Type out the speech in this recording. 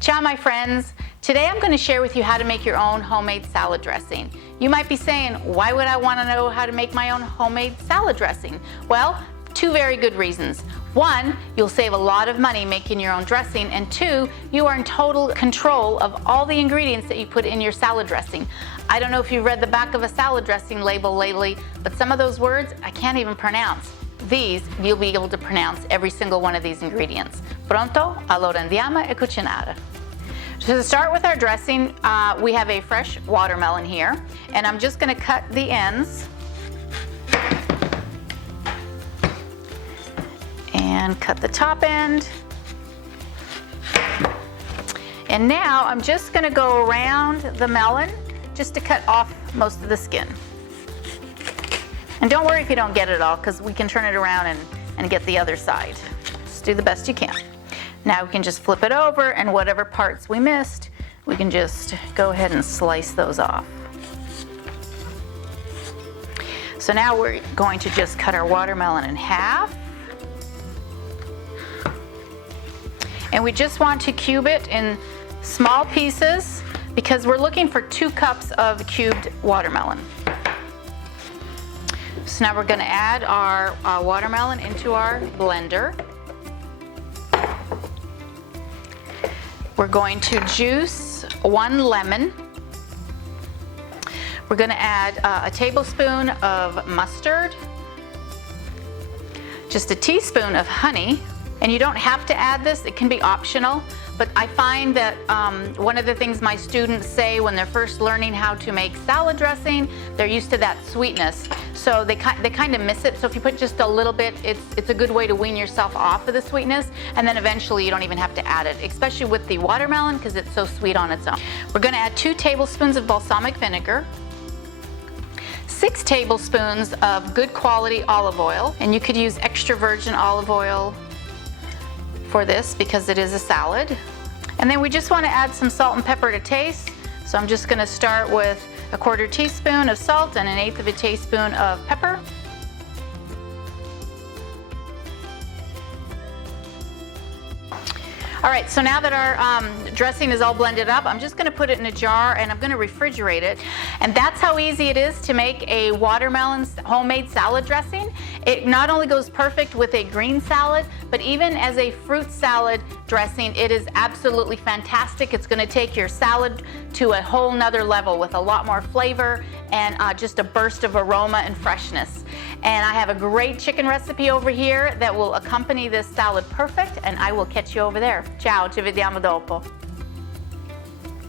Ciao my friends! Today I'm going to share with you how to make your own homemade salad dressing. You might be saying, why would I want to know how to make my own homemade salad dressing? Well, two very good reasons. One, you'll save a lot of money making your own dressing, and two, you are in total control of all the ingredients that you put in your salad dressing. I don't know if you've read the back of a salad dressing label lately, but some of those words I can't even pronounce. These, you'll be able to pronounce every single one of these ingredients. Pronto? Allora andiamo a cucinare. So to start with our dressing, we have a fresh watermelon here, and I'm just going to cut the ends and cut the top end. And now I'm just going to go around the melon just to cut off most of the skin. And don't worry if you don't get it all, because we can turn it around and get the other side. Just do the best you can. Now we can just flip it over, and whatever parts we missed, we can just go ahead and slice those off. So now we're going to just cut our watermelon in half. And we just want to cube it in small pieces because we're looking for 2 cups of cubed watermelon. So now we're going to add our watermelon into our blender. We're going to juice 1 lemon. We're going to add a tablespoon of mustard, just a teaspoon of honey, and you don't have to add this, it can be optional, but I find that one of the things my students say when they're first learning how to make salad dressing, they're used to that sweetness, so they kind of miss it. So if you put just a little bit, it's a good way to wean yourself off of the sweetness, and then eventually you don't even have to add it, especially with the watermelon because it's so sweet on its own. We're going to add 2 tablespoons of balsamic vinegar, 6 tablespoons of good quality olive oil, and you could use extra virgin olive oil for this because it is a salad. And then we just want to add some salt and pepper to taste. So I'm just going to start with a 1/4 teaspoon of salt and 1/8 of a teaspoon of pepper. All right, so now that our dressing is all blended up, I'm just going to put it in a jar and I'm going to refrigerate it. And that's how easy it is to make a watermelon homemade salad dressing. It not only goes perfect with a green salad, but even as a fruit salad dressing, it is absolutely fantastic. It's going to take your salad to a whole nother level with a lot more flavor and just a burst of aroma and freshness. And I have a great chicken recipe over here that will accompany this salad perfect, and I will catch you over there. Ciao, ci vediamo dopo.